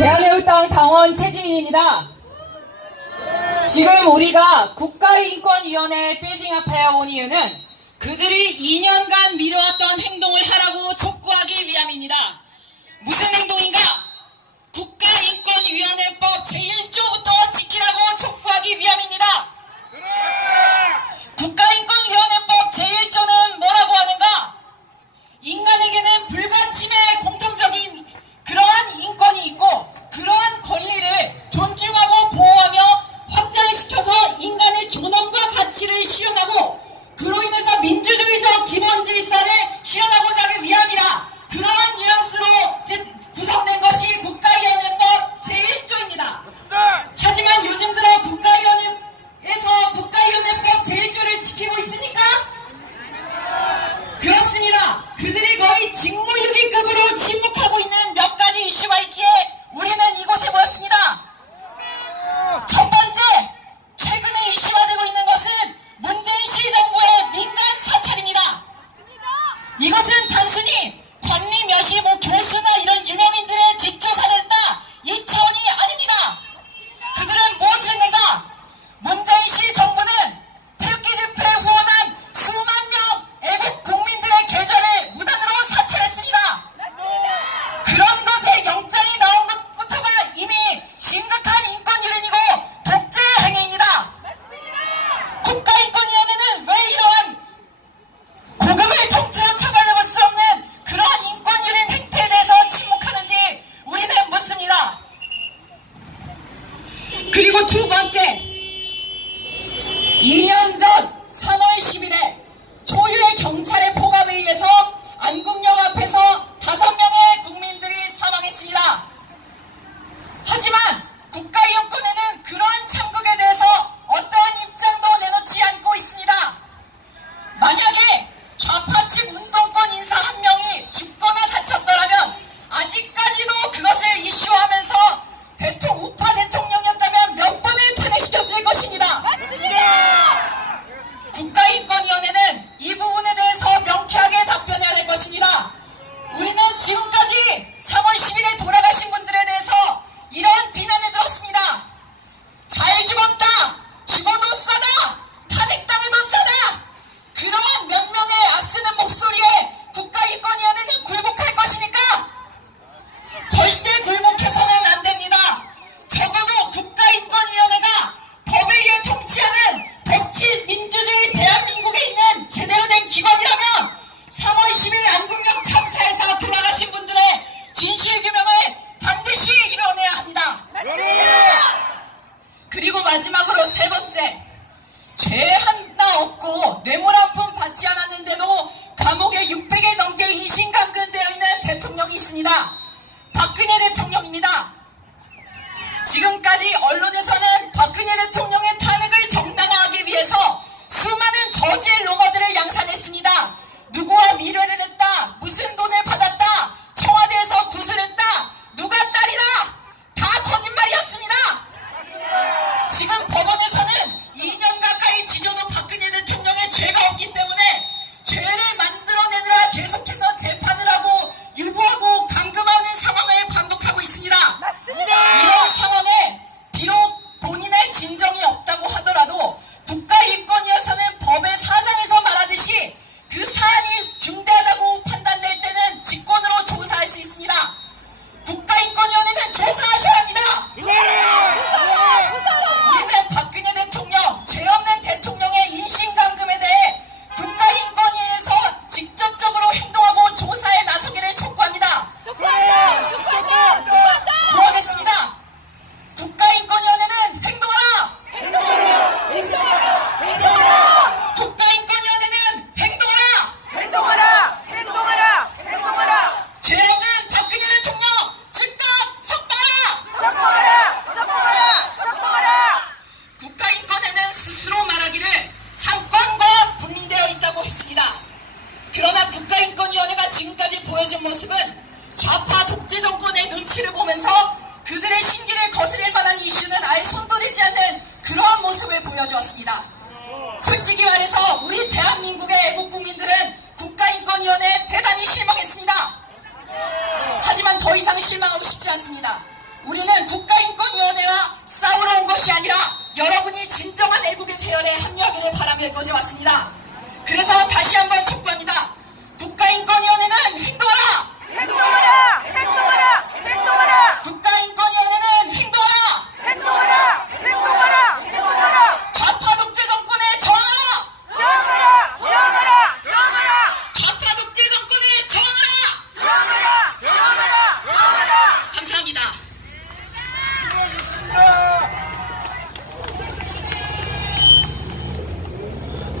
대한애국당 당원 최지민입니다. 지금 우리가 국가인권위원회 빌딩 앞에 온 이유는 그들이 2년간 미뤄왔던 행동을 하라고 촉구하기 위함입니다. 무슨 행동인가? 국가인권위원회법 제1조부터 지키라고 촉구하기 위함입니다. 국가인권위원회법 제1조는 뭐라고 하는가? 인간에게는 불가침의 공통적인 그러한 인권이 있고 그러한 권리를 존중하고 보호하며 확장시켜서 인간의 존엄과 가치를 실현하고 그로 인해서 민주주의적 기본 질서를 실현하고자 하기 위함이라 그러한 뉘앙스로 구성된 것이 국가위원회법 제1조입니다. 하지만 요즘 들어 국가위원회에서 국가위원회법 제1조를 지키고 있습니까? 그렇습니다. 그들이 거의 직무유기급으로 침묵하고 있는 몇 가지 이슈가 있기에 우리는 이곳에 모였습니다. 첫 번째, 최근에 이슈가 되고 있는 것은 문재인 시 정부의 민간 사찰입니다. 이것은 단순히 관리 몇이 교수나 이런 유명인들의 뒷조사를 했다 이 차원이 아닙니다. 그들은 무엇을 했는가? 문재인 시 정부는 태극기 집회에 후원한 수만 명 애국 국민들의 계좌를 무단으로 사찰했습니다. 그런 것에 영장이 나온 것부터가 이미 심각한 인권유린이고 독재 행위입니다. 국가인권위원회는 왜 이러한 고금을 통째로 처벌해볼 수 없는 그러한 인권유린 행태에 대해서 침묵하는지 우리는 묻습니다. 그리고 두 번째, 2년 전 3월 10일에 초유의 경찰의 포갑에 의해서 안국역 앞에서 5명의 국민들이 사망했습니다. 하지만 국가인권위는 그러한 참극에 대해서 어떠한 입장도 내놓지 않고 있습니다. 만약에 좌파 측 운동권 인사 한 명이 죽거나 다쳤더라면 아직까지도 그것을 이슈화하면서 우파 대통령이었다면 몇 번을 탄핵시켰을 것입니다. 맞습니다. 국가인권위원회는 이 부분에 대해서 명쾌하게 답변해야 될 것입니다. 우리는 지금까지 3월 10일에 돌아가신 분들에 대해서 이런 비난을 들었습니다. 잘 죽었다, 죽어도 싸다, 탄핵당해도 싸다. 그러한 몇 명의 악쓰는 목소리에 국가인권위원회는 굴복할 것입니까? 절대 굴복해서는 안 됩니다. 적어도 국가인권위원회가 법에 의해 통치하는 법치 민주주의 대한민국에 있는 제대로 된 기관이라면 3월 10일 안국역 참사에서 돌아가신 분들의 진실규명을 반드시 이뤄내야 합니다. 그리고 마지막으로 세 번째, 죄 하나 없고 뇌물 한 푼 받지 않았는데도 감옥에 600일 넘게 인신감금되어 있는 대통령이 있습니다. 박근혜 대통령입니다. 지금까지 언론에서는 박근혜 대통령의 탄핵을 정당화하기 위해서 수많은 저질 용어들을 양산했습니다. 누구와 미래를 했다, 무슨 돈을 받았다, 청와대에서 구술했다, 누가 딸이다, 다 거짓말이었습니다. 지금 법원에서는 2년 가까이 지져도 박근혜 대통령의 죄가 없기 때문에 죄를 만들어내느라 계속해서 재판을 하고 유보하고 감금하는 상황을 반복하고 있습니다. 이런 상황에 비록 본인의 진정이 없다고 하더라도 국가인권위에서는 법의 사장에서 말하듯이 그 사안이 중대하다고 판단될 때는 직권으로 조사할 수 있습니다. 국가인권위원회는 조사하셔야 합니다. 우리는 박근혜 대통령, 죄 없는 대통령의 인신감금에 대해 국가인권위에서 직접적으로 행동하고 조사에 나서기를 촉구합니다. 구하겠습니다. 국가인권위원회는 행동하라! 국가인권위원회는 행동하라! 죄 없는 박근혜 대통령 즉각 석방하라! 국가인권위는 스스로 말하기를 상권과 분리되어 있다고 했습니다. 그러나 국가인권위원회가 지금까지 보여준 모습은 좌파 독재 정권의 눈치를 보면서 그들의 신기를 거스릴 만한 이슈는 아예 손도 대지 않는 그러한 모습을 보여주었습니다. 솔직히 말해서 우리 대한민국의 애국 국민들은 국가인권위원회에 대단히 실망했습니다. 하지만 더 이상 실망하고 싶지 않습니다. 우리는 국가인권위원회와 싸우러 온 것이 아니라 여러분이 진정한 애국의 대열에 합류하기를 바라며 여기까지 왔습니다. 그래서 다시 한번 촉구합니다. 국가인권위원회는 행동하라! 행동하라! 행동하라! 행동하라! 국가인권위원회는 행동하라! 행동하라! 행동하라! 행동하라! 좌파 독재 정권에 저항하라! 저항하라! 저항하라! 저항하라! 좌파 독재 정권에 저항하라! 저항하라! 저항하라! 저항하라! 감사합니다.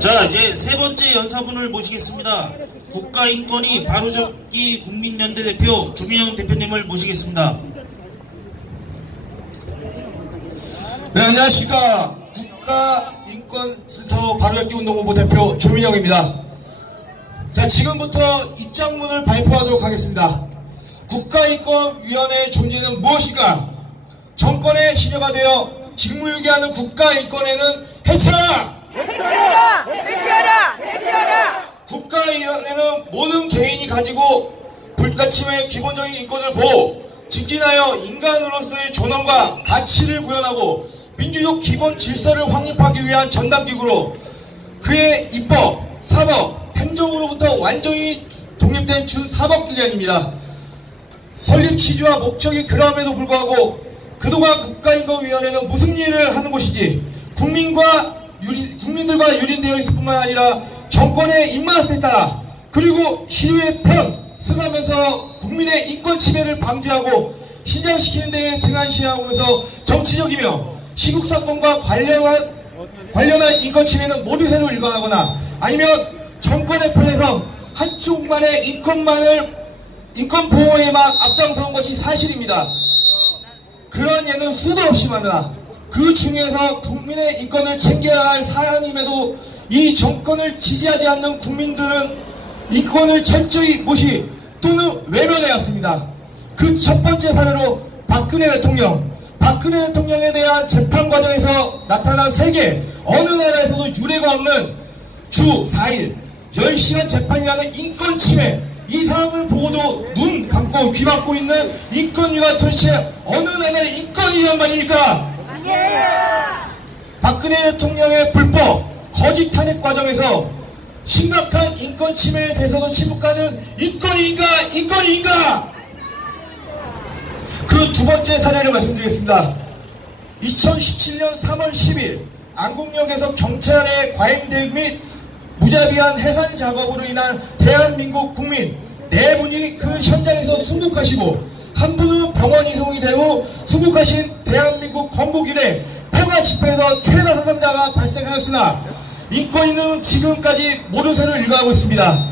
자, 이제 세 번째 연사분을 모시겠습니다. 국가인권위 바로잡기 국민연대 대표 조민영 대표님을 모시겠습니다. 네, 안녕하십니까. 국가인권센터 바로잡기 운동본부 대표 조민영입니다. 자, 지금부터 입장문을 발표하도록 하겠습니다. 국가인권위원회의 존재는 무엇인가? 정권의 시녀가 되어 직무유기하는 국가인권회는 해체하라! 해체하라! 해체하라! 해체하라! 국가위원회는 모든 개인이 가지고 불가침의 기본적인 인권을 보호, 직진하여 인간으로서의 존엄과 가치를 구현하고 민주적 기본 질서를 확립하기 위한 전담기구로 그의 입법, 사법, 행정으로부터 완전히 독립된 준사법기관입니다. 설립 취지와 목적이 그러함에도 불구하고 그동안 국가인권위원회는 무슨 일을 하는 곳인지 국민들과 유린되어 있을 뿐만 아니라 정권의 입맛에 따라 그리고 시류의 편 승하면서 국민의 인권 침해를 방지하고 신장시키는 데에 등한시하면서 정치적이며 시국사건과 관련한 인권 침해는 모두 새로 일관하거나 아니면 정권의 편에서 한쪽만의 인권 보호에만 앞장서는 것이 사실입니다. 그런 예는 수도 없이 많으나 그 중에서 국민의 인권을 챙겨야 할 사안임에도 이 정권을 지지하지 않는 국민들은 인권을 철저히 무시 또는 외면해왔습니다. 그 첫 번째 사례로 박근혜 대통령에 대한 재판 과정에서 나타난 세계 어느 나라에서도 유례가 없는 주 4일 10시간 재판이라는 인권 침해, 이 상황을 보고도 눈 감고 귀 막고 있는 인권위가 도대체 어느 나라의 인권위란 말입니까? 박근혜 대통령의 불법 거짓 탄핵 과정에서 심각한 인권 침해에 대해서도 침묵하는 인권위인가? 그 두 번째 사례를 말씀드리겠습니다. 2017년 3월 10일 안국역에서 경찰의 과잉대응 및 무자비한 해산 작업으로 인한 대한민국 국민 4분이 그 현장에서 순국하시고 한 분은 병원 이송이 되고 순국하신 대한민국 건국 이래 평화 집회에서 최다 사상자가 발생하였으나 인권위는 지금까지 모르쇠를 일가하고 있습니다.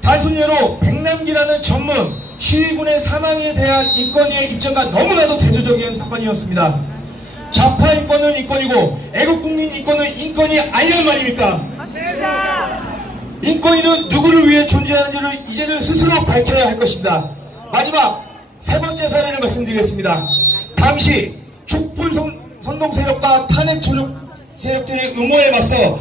단순 예로 백남기라는 전문 시위군의 사망에 대한 인권위의 입장과 너무나도 대조적인 사건이었습니다. 좌파 인권은 인권이고 애국국민 인권은 인권이 아니란 말입니까? 맞습니다. 인권위는 누구를 위해 존재하는지를 이제는 스스로 밝혀야 할 것입니다. 마지막 세 번째 사례를 말씀드리겠습니다. 당시 촛불 선동 세력과 탄핵 조력 세력들의 음모에 맞서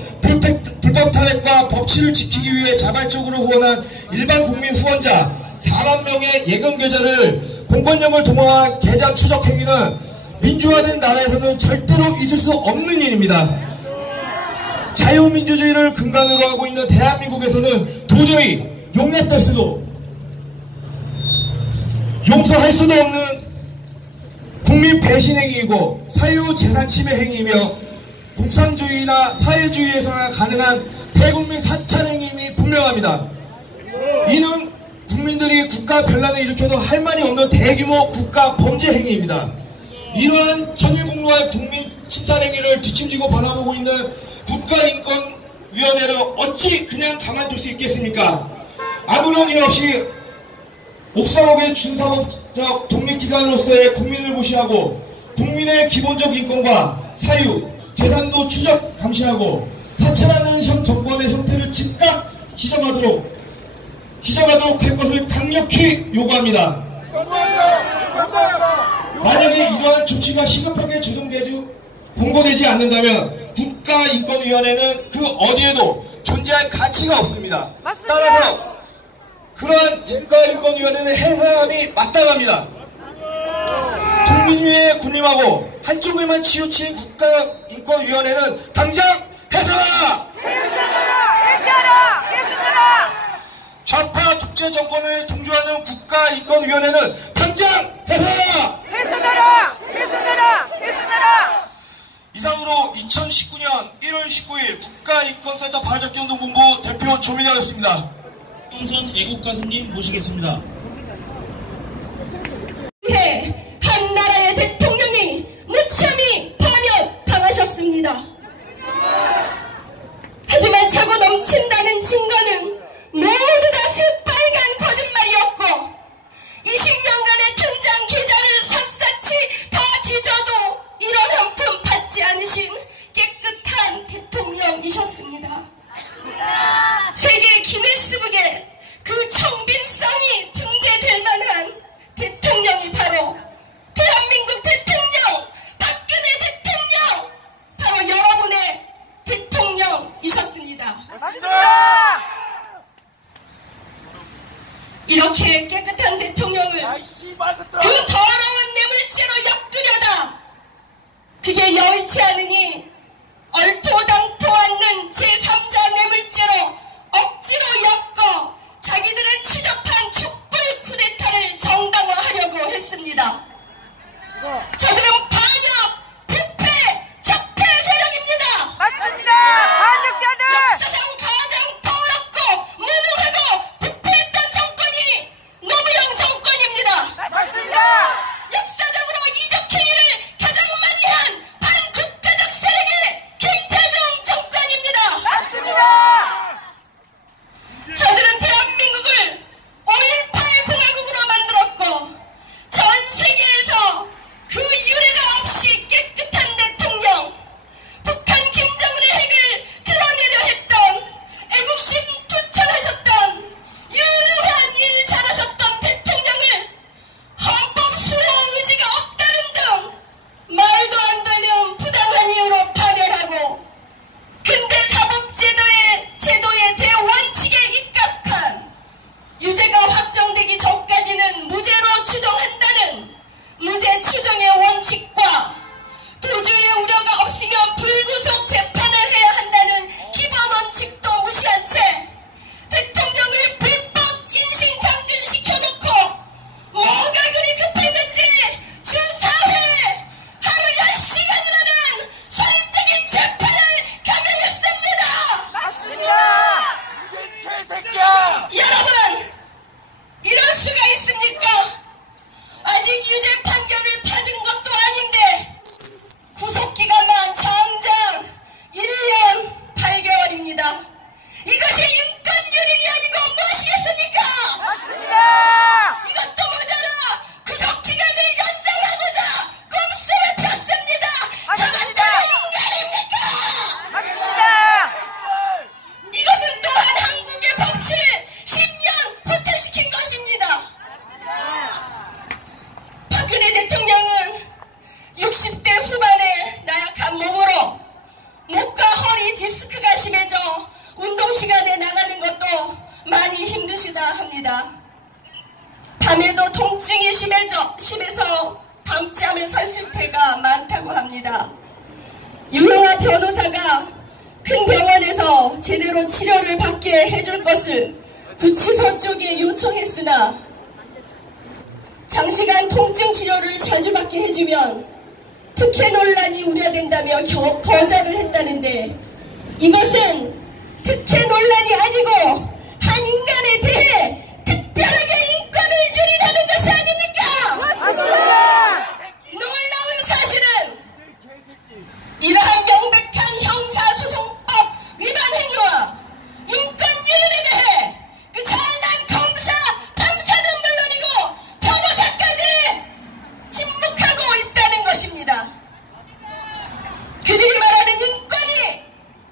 불법 탄핵과 법치를 지키기 위해 자발적으로 후원한 일반 국민 후원자 4만 명의 예금 계좌를 공권력을 동원한 계좌 추적 행위는 민주화된 나라에서는 절대로 있을 수 없는 일입니다. 자유민주주의를 근간으로 하고 있는 대한민국에서는 도저히 용납될 수도 용서할 수도 없는 국민 배신 행위이고 사유재산 침해 행위이며 공산주의나 사회주의에서나 가능한 대국민 사찰 행위임이 분명합니다. 이는 국민들이 국가 변란을 일으켜도 할 말이 없는 대규모 국가 범죄 행위입니다. 이러한 천일공로와의 국민 침탈 행위를 뒷짐지고 바라보고 있는 국가인권위원회를 어찌 그냥 가만둘 수 있겠습니까? 아무런 일 없이 옥사목의 준사법적 독립기관으로서의 국민을 무시하고 국민의 기본적 인권과 사유, 재산도 추적 감시하고 사찰하는 정권의 형태를 즉각 시정하도록 할 것을 강력히 요구합니다. 만약에 이러한 조치가 시급하게 공고되지 않는다면 국가인권위원회는 그 어디에도 존재할 가치가 없습니다. 맞습니다. 따라서 그러한 국가인권위원회는 해산함이 마땅합니다. 국민 위에 군림하고 한쪽에만 치우친 국가인권위원회는 당장 해산하라! 해산하라! 좌파 독재 정권을 동조하는 국가인권위원회는 당장 해산하라! 해산하라! 이상으로 2019년 1월 19일 국가인권센터 바른정치운동본부 대표 조민혁이었습니다. 동선 애국가수님 모시겠습니다. 한 나라의 대통령이 무참히 파면당하셨습니다. 하지만 차고 넘친다는 증거는 모두 다 새빨간 거짓말이었고 20년간의 통장 계좌를 샅샅이 다 뒤져도 이런 한 푼 받지 않으신 깨끗한 대통령이셨습니다. 세계 기네스북에 그 청빈성이 등재될 만한 대통령이 바로 대한민국 대통령 박근혜 대통령, 바로 여러분의 대통령이셨습니다. 맞습니다. 이렇게 깨끗한 대통령을 그 더러운 뇌물죄로 엮으려다 그게 여의치 않으니 얼토당토 않는 제3자 뇌물죄로 억지로 엮어 자기들의 추잡한 촛불 쿠데타를 정당화하려고 했습니다. 저들은 반역, 부패, 적폐 세력입니다. 맞습니다. 반역자들. 역사상 가장 더럽고 무능하고 부패했던 정권이 노무현 정권입니다. 맞습니다. 역사적으로 이적 행위를 가장 많이 한 반국가적 세력의 김대중 정권입니다. 맞습니다. 저들은 대한민국을 5.18 공화국으로 만들었고 전 세계에서 그 유례가 없이 깨끗한 대통령, 북한 김정은의 핵을 드러내려 했던 애국심 투철하셨던 유능한 일 잘하셨던 대통령을 헌법 수호 의지가 없다는 등 말도 안 되는 부당한 이유로 파면하고 근대 사법제도의 대원칙에 입각한 유죄가 확정되기 전까지는 무죄로 추정한다는 무죄 추정의 원칙과 도주의 우려가 없으면 불구속 재판을 해야 한다는 기본 원칙도 무시한 채 대통령을 불법 인신방균시켜놓고 뭐가 그리 급했는지 주 4회 하루 10시간이라는 살인적인 재판을 강요했습니다. 맞습니다. 여러분, 이럴 수가 있습니까? 아직 유죄 판결을 받은 것도 아닌데 구속기간만 장장 1년 8개월입니다. 이것이 인권유린이 아니고 무엇이겠습니까? 맞습니다. 이것도 모자라 구속기간을 연장하고자 공세를 폈습니다. 저건 또 인간입니까? 맞습니다. 이것은 또한 한국의 법치를 10년 후퇴시킨 것입니다. 박근혜 대통령은 60대 후반의 나약한 몸으로 목과 허리 디스크가 심해져 운동 시간에 나가는 것도 많이 힘드시다 합니다. 밤에도 통증이 심해서 밤잠을 설칠 때가 많다고 합니다. 유영아 변호사가 큰 병원에서 제대로 치료를 받게 해줄 것을 구치소 쪽에 요청했으나 장시간 통증 치료를 자주 받게 해주면 특혜 논란이 우려된다며 거절을 했다는데 이것은 특혜 논란이 아니고 한 인간에 대해 특별하게 인권을 유린하는 것이 아닙니까? 맞습니다. 놀라운 사실은 이러한 명백한 형사소송법 위반 행위와 인권 유린에 대해 그 잘난 검사, 판사는 물론이고 변호사까지 침묵하고 있다는 것입니다. 그들이 말하는 인권이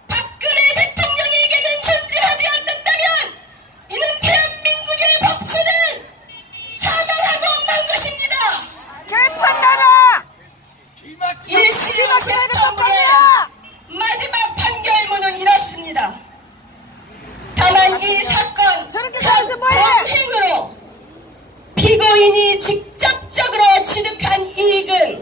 박근혜 대통령에게는 존재하지 않는다면 이는 대한민국의 법치는 사망하고 만 것입니다. 재판하라. 1심 재판부의 마지막 판결문은 이렇습니다. 다만 이 사건 범행으로 피고인이 직접적으로 취득한 이익은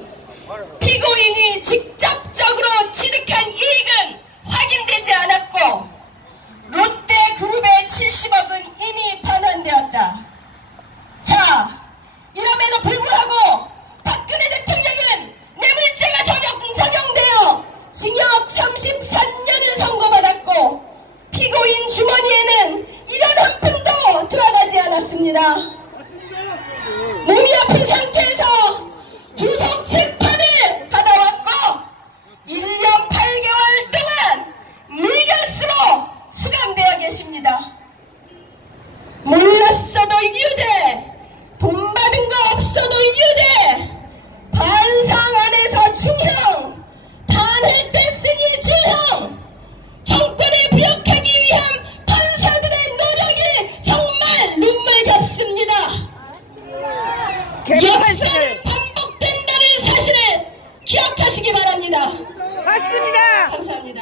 맞습니다. 맞습니다. 감사합니다.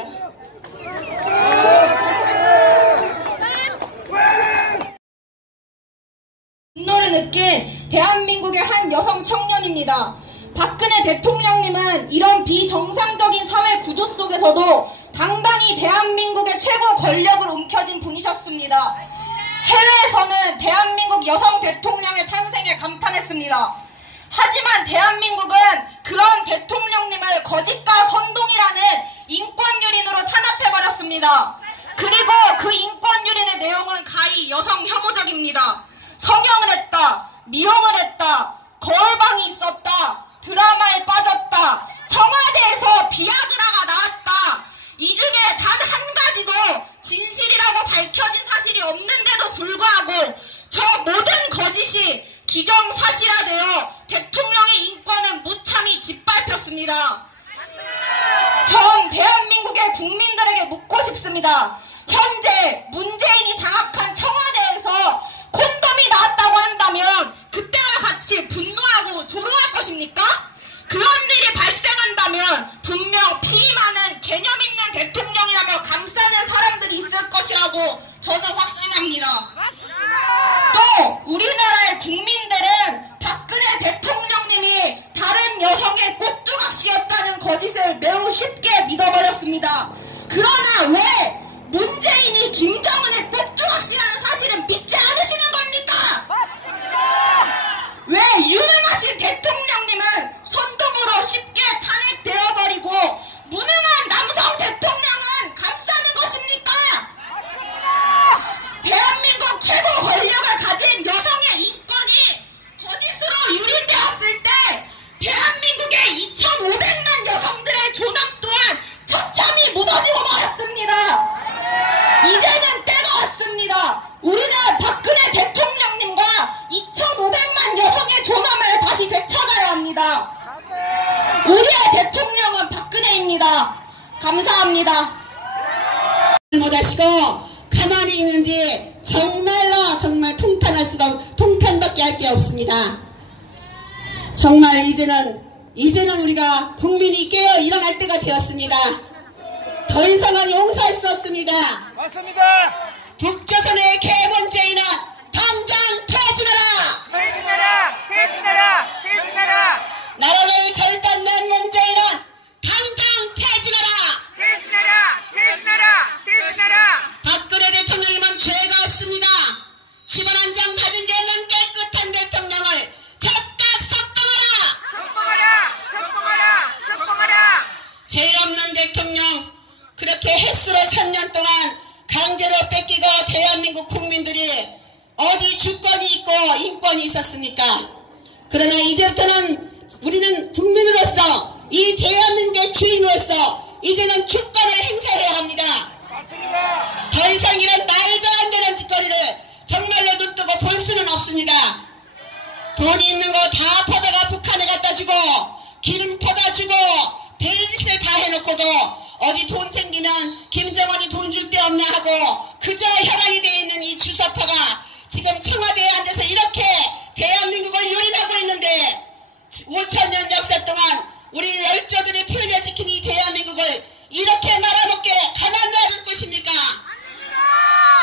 분노를 느낀 대한민국의 한 여성 청년입니다. 박근혜 대통령님은 이런 비정상적인 사회 구조 속에서도 당당히 대한민국의 최고 권력을 움켜쥔 분이셨습니다. 해외에서는 대한민국 여성 대통령의 탄생에 감탄했습니다. 하지만 대한민국은 그런 대통령님을 거짓과 선동이라는 인권유린으로 탄압해버렸습니다. 그리고 그 인권유린의 내용은 가히 여성 혐오적입니다. 성형을 했다, 미용을 했다, 거울방이 있었다, 드라마에 빠졌다, 청와대에서 비아그라가 나왔다. 이 중에 단 한 가지도 진실이라고 밝혀진 사실이 없는데도 불구하고 저 모든 거짓이 기정사실화되어 대통령의 인권은 무참히 짓밟혔습니다. 전 대한민국의 국민들에게 묻고 싶습니다. 현재 문재인이 장악한 청와대에서 콘돔이 나왔다고 한다면 그때와 같이 분노하고 조롱할 것입니까? 그런 일이 발생한다면 분명 피임하는 개념 있는 대통령이라며 감싸는 사람들이 있을 것이라고 저는 확신합니다. 또 우리나라의 국민들은 박근혜 대통령님이 다른 여성의 꼭두각시였다는 거짓을 매우 쉽게 믿어버렸습니다. 그러나 왜 문재인이 김정은의 꼭두각시라는 사실은 믿지 않으시는 겁니까? 왜 유능하신 대통령님은 선동으로 쉽게 탄핵되어버리고 무능한 남성 대통령은 감싸는 것입니까? 대한민국 최고 권력을 가진 여성의 인권이 거짓으로 유린되었을 때 대한민국의 2,500만 여성들의 존엄 또한 처참히 무너지고 말았습니다. 이제는 때가 왔습니다. 우리는 박근혜 대통령님과 2,500만 여성의 존엄을 다시 되찾아야 합니다. 우리의 대통령은 박근혜입니다. 감사합니다. 못하시고 가만히 있는지 정말로 정말 통탄밖에 할 게 없습니다. 정말 이제는 우리가 국민이 깨어 일어날 때가 되었습니다. 더 이상은 용서할 수 없습니다. 맞습니다. 북조선의 개문재인은 당장 퇴진하라! 퇴진하라! 퇴진하라! 퇴진하라! 나라를 절단낸 문재인은 당장 퇴진하라! 퇴진하라! 퇴진하라! 퇴진하라! 박근혜 대통령이면 죄가 없습니다. 10원 한 장 받은 게 없는 깨끗한 대통령을 즉각 석방하라! 석방하라! 석방하라! 석방하라! 죄 없는 대통령 그렇게 햇수로 3년 동안 강제로 뺏기고 대한민국 국민들이 어디 주권이 있고 인권이 있었습니까? 그러나 이제부터는 우리는 국민으로서 이 대한민국의 주인으로서 이제는 주권을 행사해야 합니다. 맞습니다. 더 이상 이런 말도 안 되는 짓거리를 정말로 눈뜨고 볼 수는 없습니다. 돈이 있는 거 다 퍼다가 북한에 갖다 주고 기름 퍼다 주고 별짓을 다 해놓고도 어디 돈 생기면 김정은이 돈 줄 데 없냐 하고 그저 혈안이 되어 있는 이 주사파가 지금 청와대에 앉아서 이렇게 대한민국을 유린하고 있는데 5,000년 역사 동안 우리 열조들이 표현해 지킨 이 대한민국을 이렇게 말아먹게 가만 놔둘 것입니까?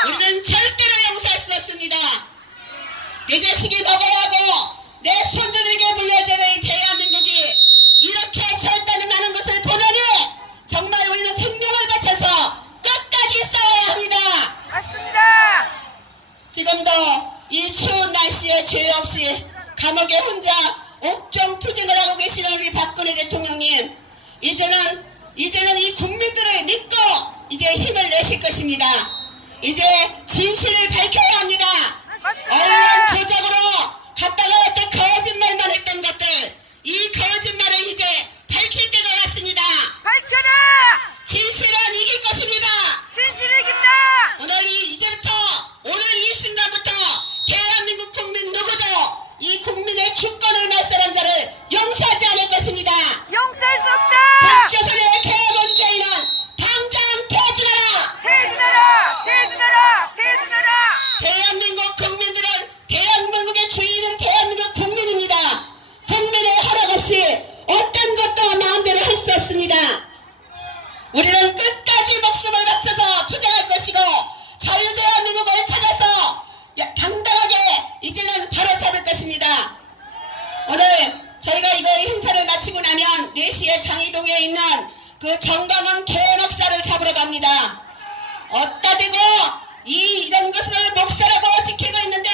우리는 절대로 용서할 수 없습니다. 내 자식이 먹어야 하고 내 손주들에게 물려줘야 될 이 대한민국이 이렇게 절단을 나는 것을 보면은 정말 우리는 생명을 바쳐서 끝까지 싸워야 합니다. 맞습니다. 지금도 이 추운 날씨에 죄 없이 감옥에 혼자 옥정투쟁을 하고 계시는 우리 박근혜 대통령님, 이제는 이 국민들을 믿고 이제 힘을 내실 것입니다. 이제 진실을 밝혀야 합니다. 언론 조작으로 갖다가 어떤 거짓말만 했던 것들, 이 거짓말을 이제 밝힐 때가 왔습니다. 밝혀라! 진실은 이길 것입니다. 진실을 이긴다! 오늘 이 순간부터 대한민국 국민 누구도 이 국민의 주권을 말살한 자를 용서하지 않을 것입니다. 용서할 수 없다! 북조선의 개문재인은 당장 퇴진하라! 퇴진하라! 퇴진하라! 퇴진하라! 대한민국 국민들은 대한민국의 주인은 대한민국 국민입니다. 국민의 허락 없이 잡을 것입니다. 오늘 저희가 이거 행사를 마치고 나면 4시에 장이동에 있는 그 정강원 개목사를 잡으러 갑니다. 어따 대고 이런 것을 목사라고 지키고 있는데